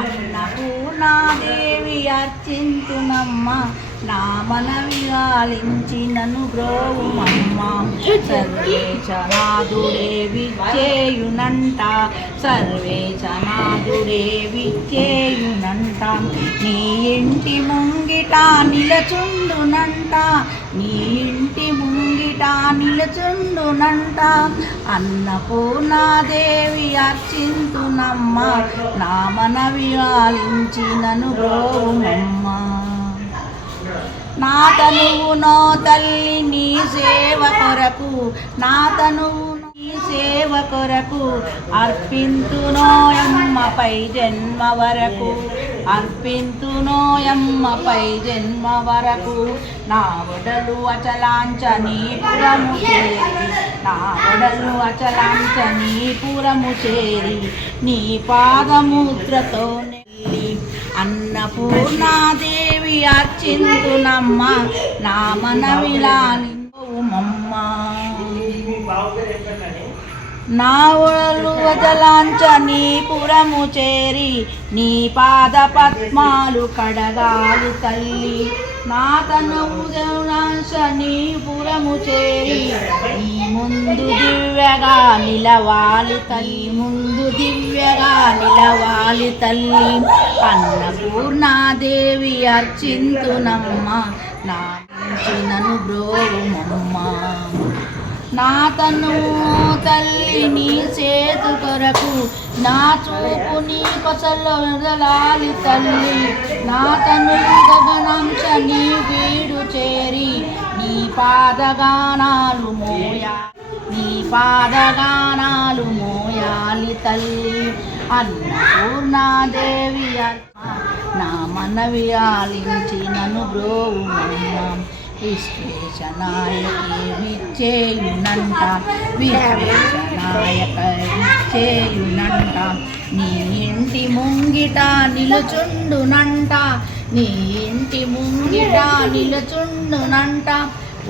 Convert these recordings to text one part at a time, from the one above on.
అన్నపూర్ణాదేవి అర్చింతునమ్మ నా మనవి గాలించినను నన్ను బ్రోవుమమ్మ సర్వేశనాథుడే విచ్చేయునంట సర్వేశనాథుడే విచ్చేయునంట. నీ ఇంటి ముంగిట నిలచుండునంట నీ ఇంటి ముంగిట నిలచుండునంట. అన్నపూర్ణాదేవి అర్చింతునమ్మ నా మనవి ఆలించి నన్ను నా తనువు నో తల్లి నీ సేవ కొరకు నా తనువు నీ సేవ కొరకు అర్పింతునోయమ్మపై జన్మ వరకు. అర్పింతునోయమ్మపై జన్మ వరకు నా ఒడలు అచలాంచని పురము చేరి నా ఒడలు అచలాంచ నీ పురము చేరి నీ పాదముద్రతో నెల్లి అన్నపూర్ణాదేవి అర్చింతునమ్మ నా మనవిలాని మమ్మ ఒడలు వదలాంచ పురము చేరి నీ పాద పద్మాలు కడగాలి తల్లి. నా తనువు నీ పురము చేరి నీ ముందు దివ్యగా నిలవాలి తల్లి. ముందు దివ్యగా నిలవాలి తల్లి. అన్నపూర్ణాదేవి అర్చింతునమ్మ నా నన్ను బ్రోవుమమ్మ నా తను తల్లి నీ చేతు కొరకు నా చూపు నీ కొసల్లో వదలాలి తల్లి. నా తను గగనంశ నీ వీడు చేరి నీ పాదగానాలు మోయా నీ పాదగానాలు మోయాలి తల్లి. అన్నపూర్ణాదేవి నా మనవి ఆలించి నన్ను బ్రోవుమమ్మ విశ్వేశనాయకి విచ్చేయునంట విశ్వేశనాయక విచ్చేయునంట నీ ఇంటి ముంగిట నిలుచుండునంట నీ ఇంటి ముంగిట నిలుచుండునంట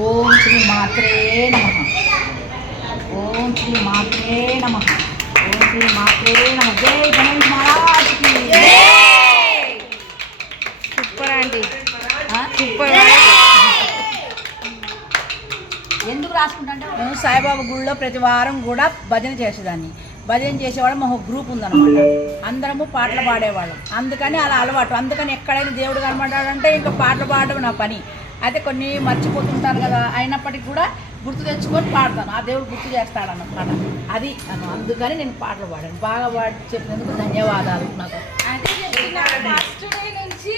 ఓం శ్రీ మాత్రే నమ. ఓం శ్రీ మాత్రే నమ. ఓం శ్రీ మాత్రే నమ. ఎందుకు రాసుకుంటా అంటే నేను సాయిబాబా గుడిలో ప్రతి వారం కూడా భజన చేసేదాన్ని. భజన చేసేవాళ్ళం మా గ్రూప్ ఉందన్నమాట. అందరము పాటలు పాడేవాళ్ళం. అందుకని అలా అలవాటు. అందుకని ఎక్కడైనా దేవుడు కనబడ్డాడంటే ఇంకా పాటలు పాడడం నా పని. అయితే కొన్ని మర్చిపోతుంటాను కదా అయినప్పటికీ కూడా గుర్తు తెచ్చుకొని పాడతాను. ఆ దేవుడు గుర్తు చేస్తాడన్నమాట. అది అందుకని నేను పాటలు పాడాను. బాగా పాడి చెప్పినందుకు ధన్యవాదాలు నాకు. ఫస్ట్ డే నుంచి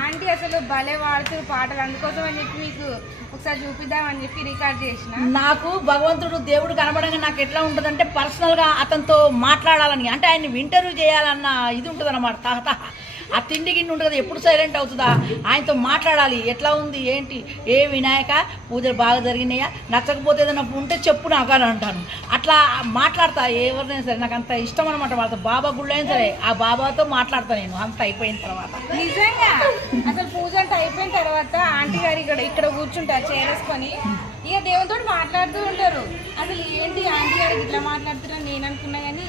ఆంటీ అసలు భలే వాడుతుంది పాటలు. అందుకోసం అని చెప్పి మీకు ఒకసారి చూపిద్దామని చెప్పి రికార్డ్ చేసిన. నాకు భగవంతుడు దేవుడు కనబడంగా నాకు ఎట్లా ఉంటుందంటే పర్సనల్గా అతనితో మాట్లాడాలని అంటే ఆయన్ని ఇంటర్వ్యూ చేయాలన్న ఇది ఉంటుంది అనమాట తహత ఆ తిండి గిండి ఉంటుంది కదా, ఎప్పుడు సైలెంట్ అవుతుందా? ఆయనతో మాట్లాడాలి. ఎట్లా ఉంది? ఏంటి? ఏ వినాయక పూజలు బాగా జరిగినాయా? నచ్చకపోతే ఏదైనా ఉంటే చెప్పు నాకు అని అంటాను. అట్లా మాట్లాడతా. ఎవరినైనా సరే నాకు అంత ఇష్టం అనమాట వాళ్ళతో. బాబా గుళ్ళు అయినా సరే ఆ బాబాతో మాట్లాడతా నేను. అంత అయిపోయిన తర్వాత. నిజంగా? అసలు పూజ అంతా అయిపోయిన తర్వాత ఆంటీ గారు ఇక్కడ ఇక్కడ కూర్చుంటారు చేరేసుకొని ఇక దేవునితో మాట్లాడుతూ ఉంటారు. అసలు ఏంటి ఆంటీ గారికి ఇట్లా మాట్లాడుతున్నా నేను అనుకున్నా కానీ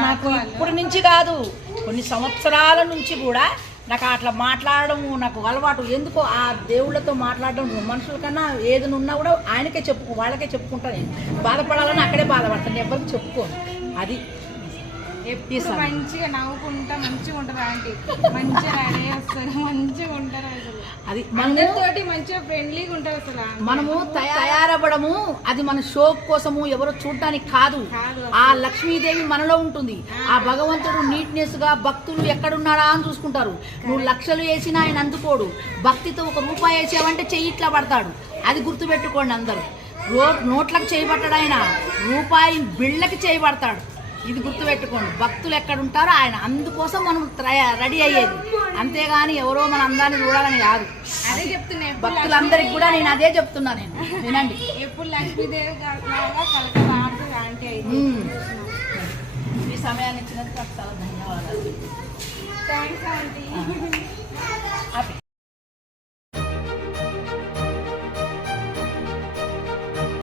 నాకు ఇప్పటి నుంచి కాదు కొన్ని సంవత్సరాల నుంచి కూడా నాకు అట్లా మాట్లాడడము నాకు అలవాటు. ఎందుకో ఆ దేవుళ్ళతో మాట్లాడడం మనుషుల కన్నా ఏది ఉన్నా కూడా ఆయనకే చెప్పుకో వాళ్ళకే చెప్పుకుంటా నేను. బాధపడాలని అక్కడే బాధపడతాను ఎవరికి చెప్పుకోను. అది ఎప్పుడు. మంచిగా నవ్వుకుంటా మంచిగా ఉంటారు ఆంటీ. మంచిగా రెడీ వస్తారు మంచిగా ఉంటారు అసలు. అది అందరితోటి మంచిగా ఫ్రెండ్లీగా ఉంటారు అసలు. మనము తయారవ్వడము అది మన షో కోసము ఎవరో చూడటానికి కాదు. ఆ లక్ష్మీదేవి మనలో ఉంటుంది. ఆ. భగవంతుడు నీట్నెస్గా భక్తులు ఎక్కడున్నారా అని చూసుకుంటారు. నువ్వు లక్షలు వేసినా ఆయన అందుకోడు. భక్తితో ఒక రూపాయి వేసావంటే చెయ్యి ఇట్లా పడతాడు. అది గుర్తుపెట్టుకోండి అందరూ. రో నోట్లకు చేయబట్టాడు ఆయన. రూపాయి బిళ్ళకి చేయబడతాడు. ఇది గుర్తుపెట్టుకోండి. భక్తులు ఎక్కడుంటారో ఆయన అందుకోసం మనం రెడీ అయ్యేది. అంతేగాని ఎవరో మన అందాన్ని చూడాలని కాదు. అదే చెప్తున్నా భక్తులందరికి కూడా నేను అదే చెప్తున్నా నేను. వినండి. ఎప్పుడు లక్ష్మీదేవి. ఈ సమయాన్ని ఇచ్చినందుకు చాలా ధన్యవాదాలు. Thanks aunty.